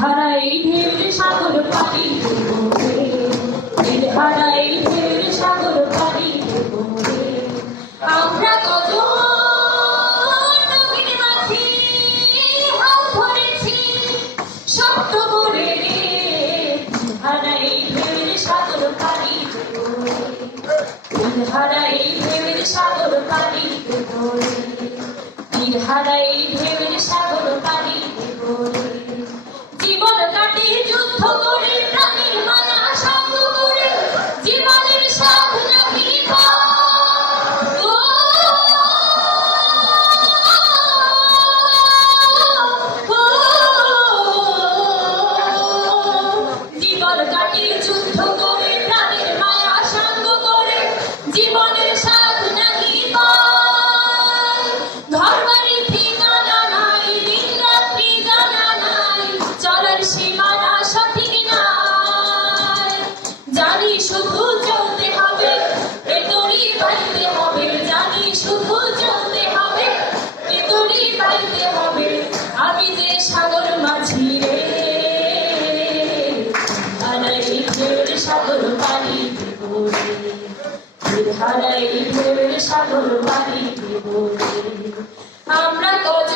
হারাই ঢের সাগর পাড়ি দেবো রে, তীর হারাই ঢের সাগর পাড়ি দেবো রে। আমরা কত নবীর মাঝি হাল ধরেছি শক্ত করে রে, হারাই ঢের সাগর পাড়ি দেবো রে, তীর হারাই ঢের সাগর পাড়ি দেবো রে, তীর হারাই ঢের সাগর পাড়ি দেবো রে। জীবন কাটে যুদ্ধ করে প্রাণীর মায়া সঙ্গ করে, জীবনের সাধ নাহি জীবন কাটে যুদ্ধ করে প্রাণীর মায়া সঙ্গ করে, জীবনের সাধ নাহি ঘরবাড়ি ঠিকানা নাই, দিন রাত্রি জানা নাই, চলার সীমানা সঠিক নাই। জানি শুধু চলতে হবে, এ দড়ি বাইতে হবে, জানি শুধু চলতে হবে, এ দড়ি বাইতে হবে। আমি যে সাগর মাঝি রে, হারাই ঢের সাগর পাড়ি দেবো রে, হারাই ঢের সাগর পাড়ি দেবো রে। আমরা কত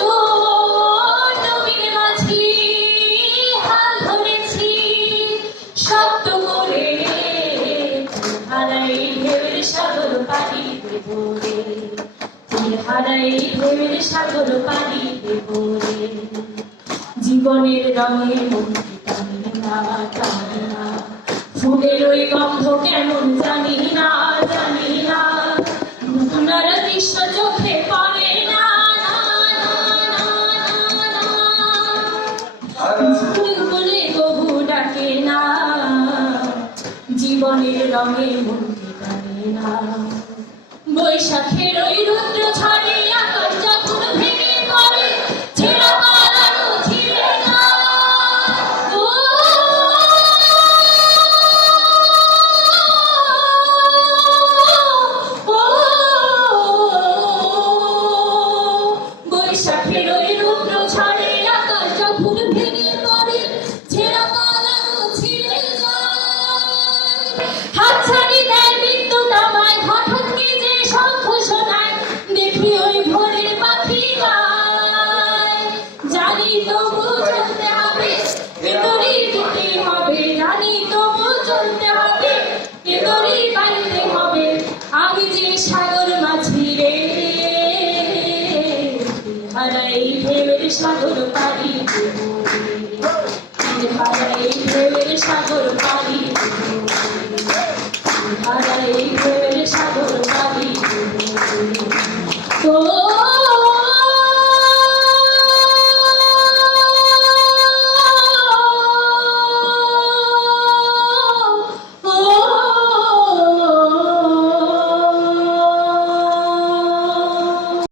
নবীর মাঝি হাল ধরেছি শক্ত করে, হারাই ঢের সাগর পাড়ি দেবো রে, হারাই ঢের সাগর পাড়ি দেবো রে। জীবনের রঙে মন টানে না টানে না, ফুলের ওই গন্ধ কেমন জানি না জানি না, নতুনার দৃশ্য চোখে পড়ে না, ফুল বলে কবু ডাকে না, জীবনের রঙে মন টানে না। বৈশাখের ওই রুদ্র ঝড়ে আকাশ যখন ভেঙে পড়ে, ছেঁড়া পালানো ছিঁড়ে যায়। বৈশাখের ওই রুদ্র ঝড়ে আকাশ যখন ভেঙে পড়ে, ছেঁড়া পালানো ছিঁড়ে যায়। হাতছানি দেয় বিদ্যুৎ আমায়, হঠাৎ কি যে শঙ্খ শোনায়, দেখি ওই ভোরের পাখি গায়। জানি তবু চলতে হবে, এ দড়ি দিতে হবে, জানি তবু চলতে হবে, এ দড়ি বাইতে হবে। আমি যে সাগর মাঝি রে, হারাই ঢের সাগর পাড়ি দেবো রে, হারাই ঢের সাগর পাড়ি দেবো রে, হারাই ঢের